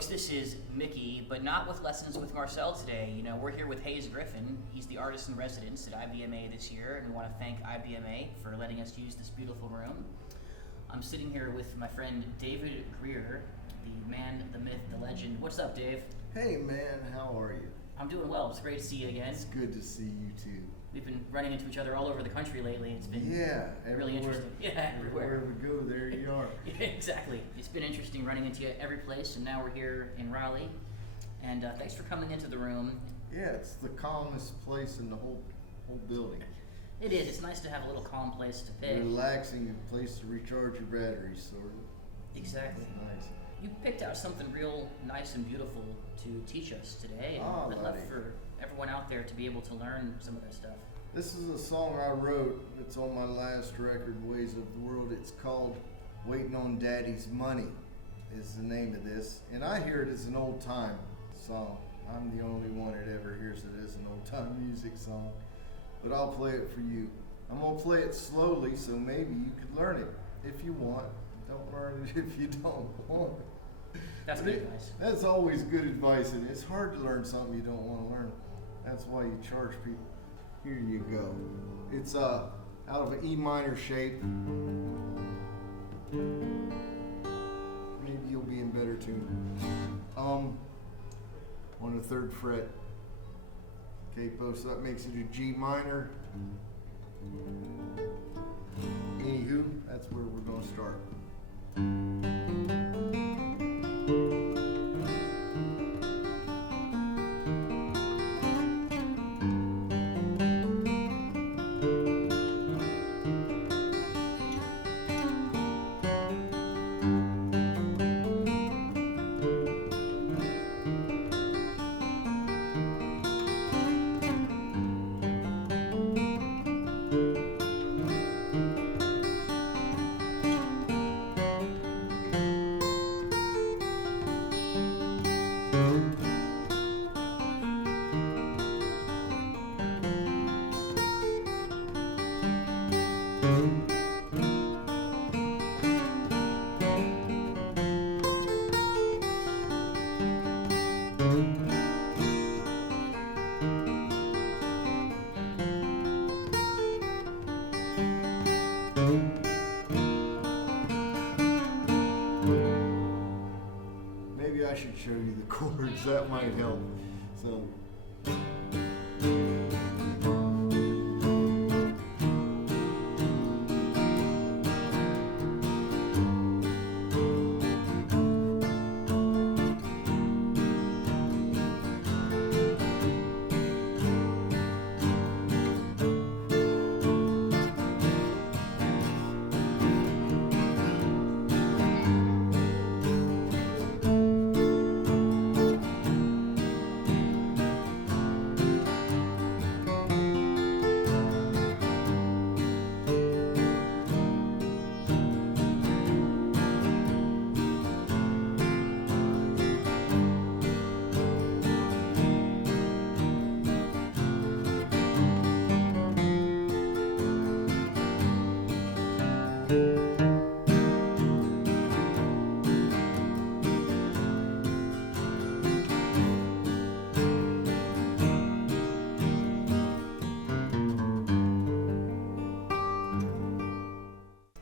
folks, this is Mickey, but not with Lessons with Marcel today. You know, we're here with Hayes Griffin. He's the artist in residence at IBMA this year, and we want to thank IBMA for letting us use this beautiful room. I'm sitting here with my friend David Grier, the man, the myth, the legend. What's up, Dave? Hey man, how are you? I'm doing well. It's great to see you again. It's good to see you too. We've been running into each other all over the country lately. It's been really interesting. Yeah, everywhere. Wherever we go, there you are. Yeah, exactly. It's been interesting running into you every place, and now we're here in Raleigh. And thanks for coming into the room. Yeah, it's the calmest place in the whole building. It is. It's nice to have a little calm place to pick. Relaxing place to recharge your batteries, sort of. Exactly. It's nice. You picked out something real nice and beautiful to teach us today, and Oh, I'd love for everyone out there to be able to learn some of that stuff. This is a song I wrote. It's on my last record, Ways of the World. It's called Waiting on Daddy's Money is the name of this. And I hear it as an old time song. I'm the only one that ever hears it as an old time music song. But I'll play it for you. I'm gonna play it slowly so maybe you could learn it if you want. Don't learn it if you don't want it. That's good advice. That's always good advice, and it's hard to learn something you don't want to learn. That's why you charge people. Here you go. It's out of an E minor shape. Maybe you'll be in better tune. On the 3rd fret. Capo, so that makes it a G minor. Anywho, that's where we're going to start. Maybe I should show you the chords, that might help. So.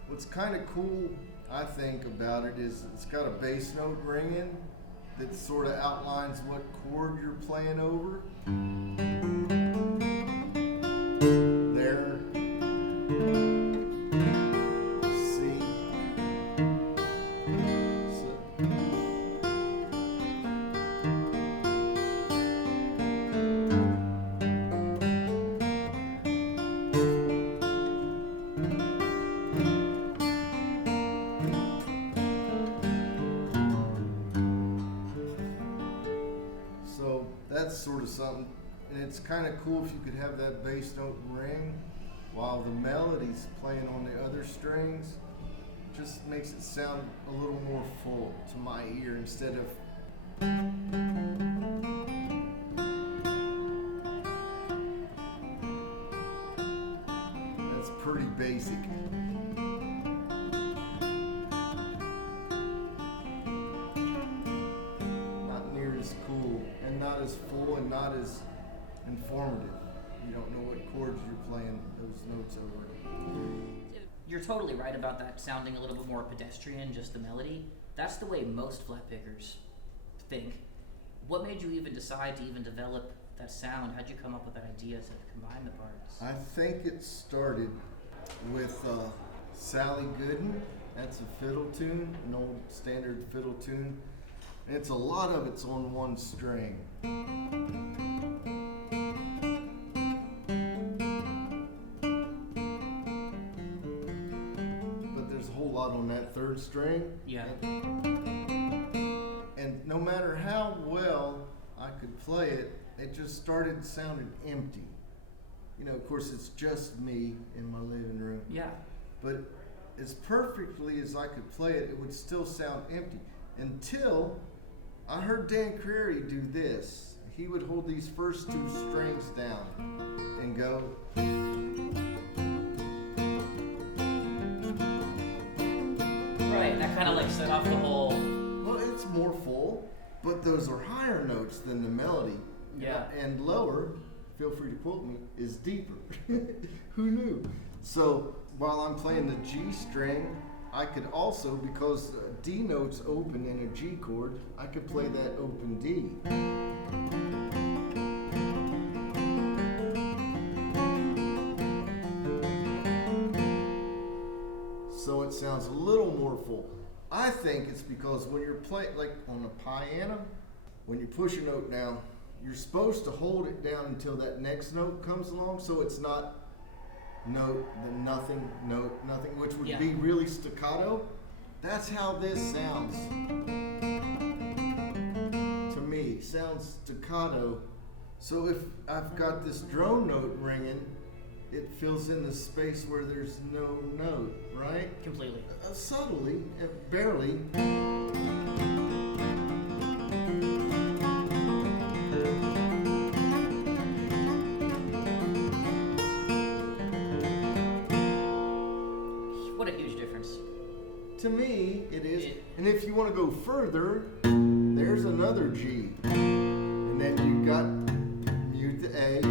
What's kind of cool, I think, about it is it's got a bass note ringing that sort of outlines what chord you're playing over. There. C. So that's sort of something, and it's kind of cool if you could have that bass note ring while the melody's playing on the other strings. Just makes it sound a little more full to my ear instead of that's pretty basic. informative. You don't know what chords you're playing those notes over. You're totally right about that sounding a little bit more pedestrian, just the melody. That's the way most flat pickers think. What made you even decide to even develop that sound? How'd you come up with that idea to combine the parts? I think it started with Sally Gooden. That's a fiddle tune, an old standard fiddle tune. It's a lot of it's on one string. But there's a whole lot on that third string. Yeah. And no matter how well I could play it, it just started sounding empty. You know, of course, it's just me in my living room. Yeah. But as perfectly as I could play it, it would still sound empty. Until I heard Dan Crary do this. He would hold these first two strings down and go. Right, that kind of like set off the whole... Well, it's more full, but those are higher notes than the melody. Yeah. And lower, feel free to quote me, is deeper. Who knew? So while I'm playing the G string, I could also, because D note's open in a G chord, I could play that open D. So it sounds a little more full. I think it's because when you're playing, like on a piano, when you push a note down, you're supposed to hold it down until that next note comes along, so it's not note, then nothing, note, nothing, which would be really staccato. That's how this sounds. To me, sounds staccato. So if I've got this drone note ringing, it fills in the space where there's no note, right? Completely. Subtly, barely. What a huge difference. To me, it is. And if you want to go further, there's another G. And then you've got mute the A.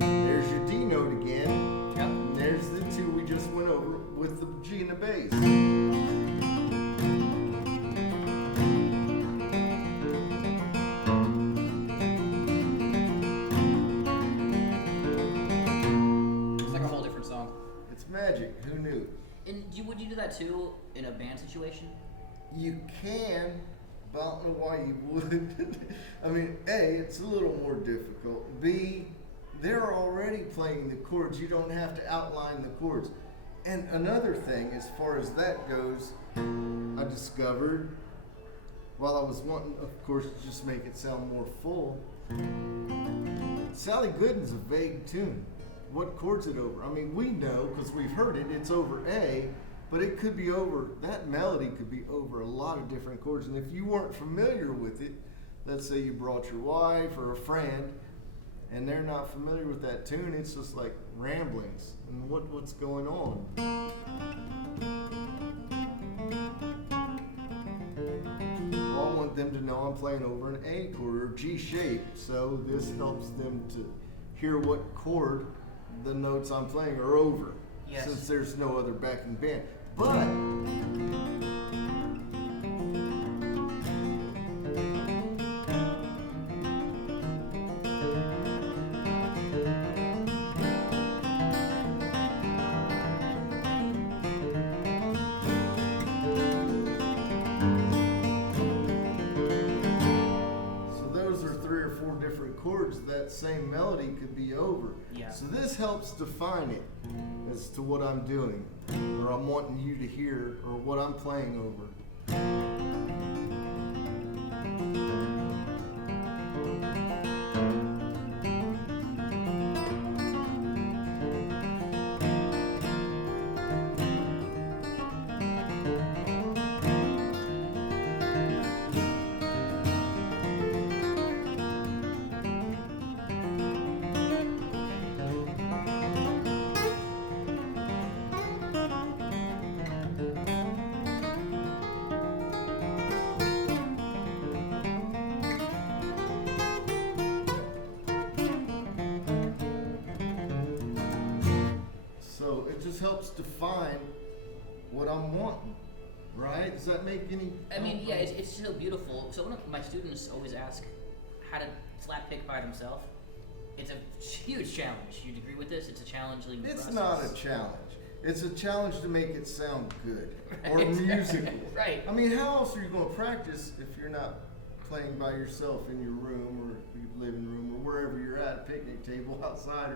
There's your D note again. Yep. And there's the two we just went over with the G and the bass. It's like a whole different song. It's magic. Who knew? And would you do that too in a band situation? You can, but I don't know why you would. I mean, A, it's a little more difficult. B, they're already playing the chords. You don't have to outline the chords. And another thing, as far as that goes, I discovered while I was wanting, of course, to just make it sound more full, Sally Gooden's a vague tune. What chord's it over? I mean, we know because we've heard it, it's over A, but it could be over, that melody could be over a lot of different chords. And if you weren't familiar with it, let's say you brought your wife or a friend, and they're not familiar with that tune, it's just like ramblings. And what's going on? Well, I want them to know I'm playing over an A chord or G shape, so this helps them to hear what chord the notes I'm playing are over, since there's no other backing band. But chords, that same melody could be over. Yeah. So this helps define it as to what I'm doing, or I'm wanting you to hear, or what I'm playing over. just helps define what I'm wanting, right? Does that make any? I mean, yeah, it's so beautiful. So one of my students always ask how to flat pick by themselves. It's a huge challenge. You'd agree with this? It's a challenging It's process. not a challenge. It's a challenge to make it sound good or Right. musical. Right. I mean, how else are you going to practice if you're not playing by yourself in your room or your living room or wherever you're at, a picnic table outside?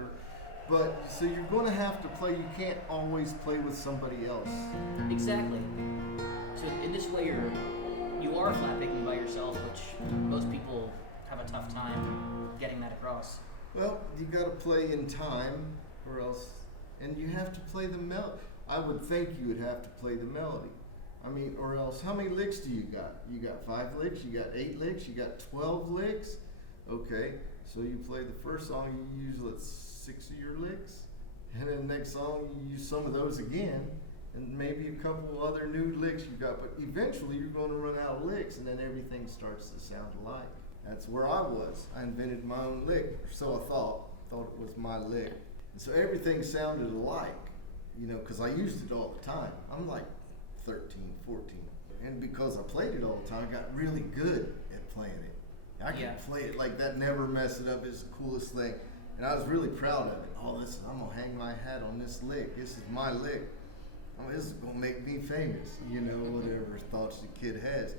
But so you're going to have to play. You can't always play with somebody else. Exactly. So in this way, you are flat picking by yourself, which most people have a tough time getting that across. Well, you got to play in time, or else, and you have to play the melody. I would think you would have to play the melody. I mean, or else, how many licks do you got? You got 5 licks, you got 8 licks, you got 12 licks. Okay, so you play the first song, you use, let's 6 of your licks, and then the next song you use some of those again, and maybe a couple other new licks you got. But eventually, you're going to run out of licks, and then everything starts to sound alike. That's where I was. I invented my own lick, or so I thought it was my lick. And so everything sounded alike, you know, because I used it all the time. I'm like 13, 14. And because I played it all the time, I got really good at playing it. I could play it like that, never mess it up. It's the coolest thing. And I was really proud of it. Oh, listen, I'm going to hang my hat on this lick. This is my lick. Oh, this is going to make me famous, you know, whatever thoughts the kid has.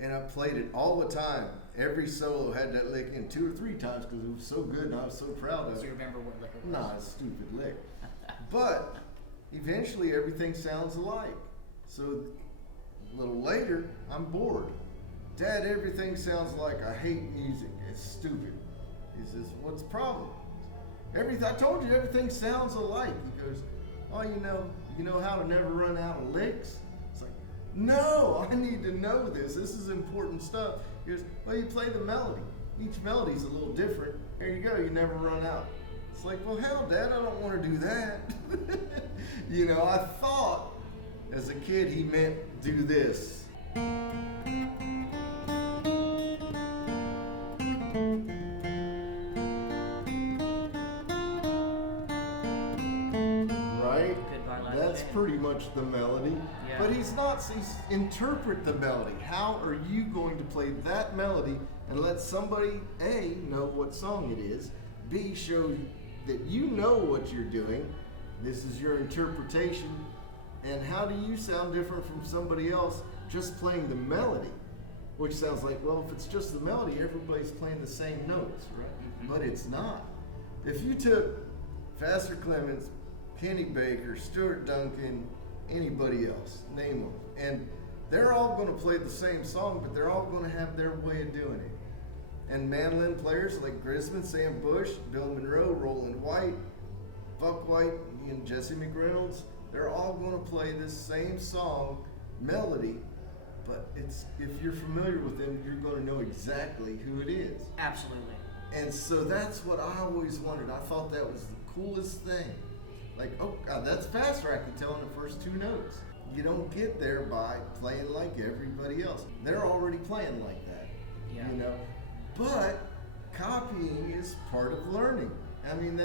And I played it all the time. Every solo had that lick in 2 or 3 times because it was so good and I was so proud of it. Do you remember what lick it was? Nah, it's a stupid lick. But eventually everything sounds alike. So a little later, I'm bored. Dad, everything sounds alike. I hate music. It's stupid. He says, what's the problem? I told you everything sounds alike. He goes, oh, you know how to never run out of licks? It's like, no, I need to know this. This is important stuff. He goes, well, you play the melody. Each melody's a little different. There you go, you never run out. It's like, well, hell, Dad, I don't want to do that. You know, I thought as a kid he meant do this. Right? Goodbye, Last That's Jam. pretty much the melody. Yeah. But he's interpret the melody. How are you going to play that melody and let somebody, A, know what song it is, B, show that you know what you're doing, this is your interpretation, and how do you sound different from somebody else just playing the melody? Which sounds like, well, if it's just the melody, everybody's playing the same notes, right? Mm-hmm. But it's not. If you took Vassar Clemens, Kenny Baker, Stuart Duncan, anybody else, name them, and they're all going to play the same song, but they're all going to have their way of doing it. And mandolin players like Grisman, Sam Bush, Bill Monroe, Roland White, Buck White, and Jesse McReynolds, they're all going to play this same song melody, but if you're familiar with them, you're going to know exactly who it is. Absolutely. And so that's what I always wondered. I thought that was the coolest thing. Like, oh God, that's faster. I can tell in the first 2 notes. You don't get there by playing like everybody else. They're already playing like that. Yeah. You know? But copying is part of learning. I mean,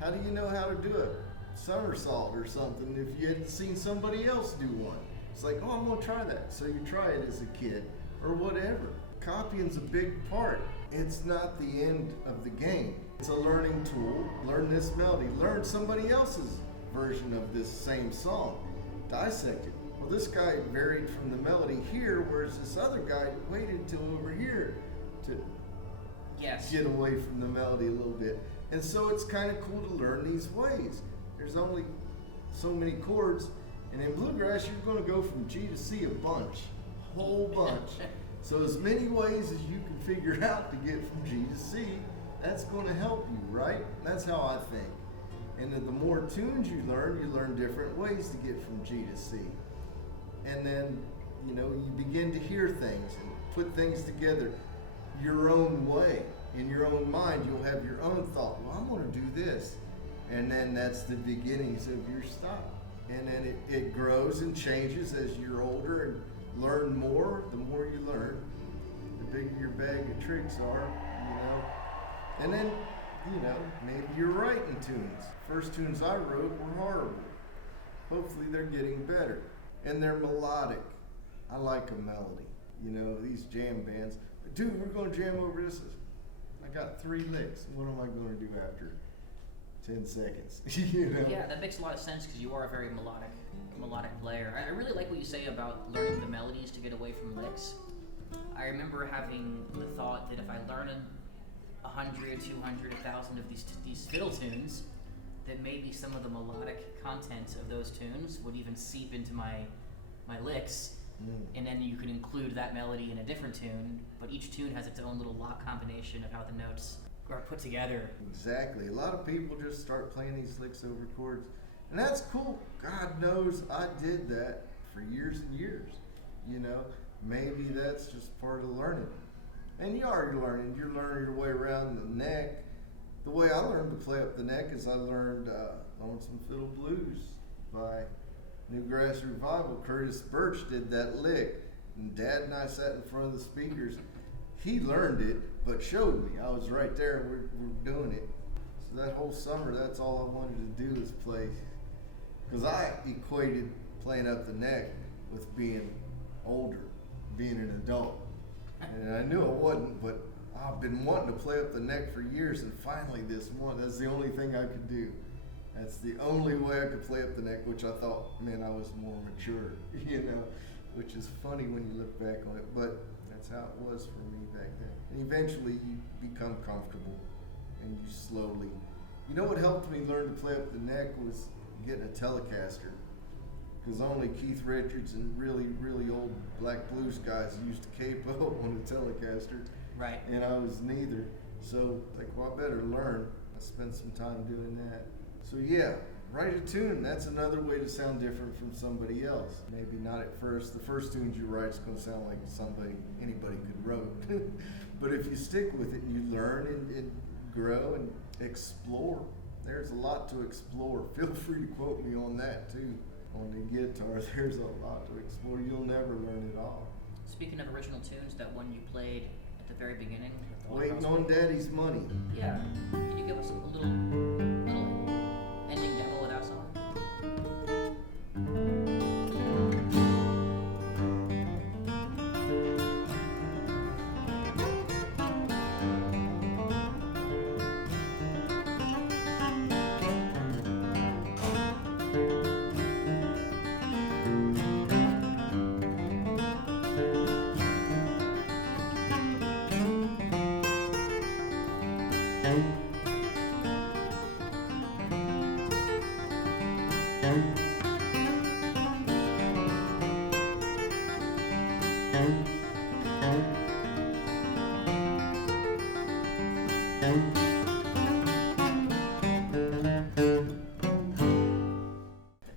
how do you know how to do a somersault or something if you hadn't seen somebody else do one? It's like, oh, I'm gonna try that. So you try it as a kid or whatever. Copying's a big part. It's not the end of the game. It's a learning tool. Learn this melody. Learn somebody else's version of this same song. Dissect it. Well, this guy varied from the melody here, whereas this other guy waited till over here to get away from the melody a little bit. And so it's kind of cool to learn these ways. There's only so many chords, and in bluegrass you're going to go from G to C a whole bunch. So as many ways as you can figure out to get from G to C, that's going to help you, right? That's how I think. And then the more tunes you learn different ways to get from G to C. And then, you know, you begin to hear things and put things together your own way. In your own mind, you'll have your own thought. Well, I'm going to do this. And then that's the beginnings of your style. And then it grows and changes as you're older and learn more. The more you learn, the bigger your bag of tricks are, you know. And then, you know, maybe you're writing tunes. First tunes I wrote were horrible. hopefully they're getting better. And they're melodic. I like a melody. You know, these jam bands, dude, we're going to jam over this. I got 3 licks. What am I going to do after 10 seconds? You know? Yeah, that makes a lot of sense because you are a very melodic player. I really like what you say about learning the melodies to get away from licks. I remember having the thought that if I learn 100, 200, 1,000 of these fiddle tunes, that maybe some of the melodic content of those tunes would even seep into my licks, and then you could include that melody in a different tune, but each tune has its own little lock combination of how the notes are put together. Exactly. A lot of people just start playing these licks over chords, and that's cool. God knows I did that for years and years. You know, maybe that's just part of learning. And you are learning. You're learning your way around the neck. The way I learned to play up the neck is I learned on some fiddle blues by Newgrass Revival. Curtis Birch did that lick, and Dad and I sat in front of the speakers. He learned it, but showed me. I was right there, and we're doing it. So that whole summer, that's all I wanted to do was play. Because I equated playing up the neck with being older, being an adult. And I knew I wasn't, but I've been wanting to play up the neck for years, and finally that's the only thing I could do. That's the only way I could play up the neck, which I thought, man, I was more mature, you know, which is funny when you look back on it, but that's how it was for me back then. And eventually you become comfortable, and you slowly, you know what helped me learn to play up the neck was getting a Telecaster. Because only Keith Richards and really, really old black blues guys used a capo on a Telecaster. Right. And I was neither. So, like, well, I better learn. I spent some time doing that. So, yeah, write a tune. That's another way to sound different from somebody else. Maybe not at first. The first tunes you write is going to sound like anybody could wrote. But if you stick with it and you learn and grow and explore, there's a lot to explore. Feel free to quote me on that, too. On the guitar, there's a lot to explore. You'll never learn it all. Speaking of original tunes, that one you played at the very beginning. Waiting on Daddy's Money. Yeah. Can you give us a little ending demo of that song?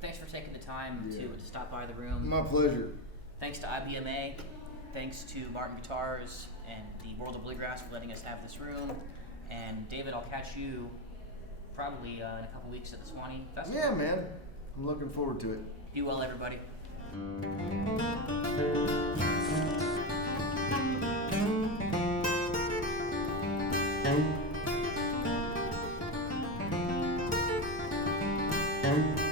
Thanks for taking the time to stop by the room. My pleasure. Thanks to IBMA, thanks to Martin Guitars and the World of Bluegrass for letting us have this room. And David, I'll catch you probably in a couple weeks at the Swanee Festival. Yeah, man. I'm looking forward to it. Be well, everybody. Thank you.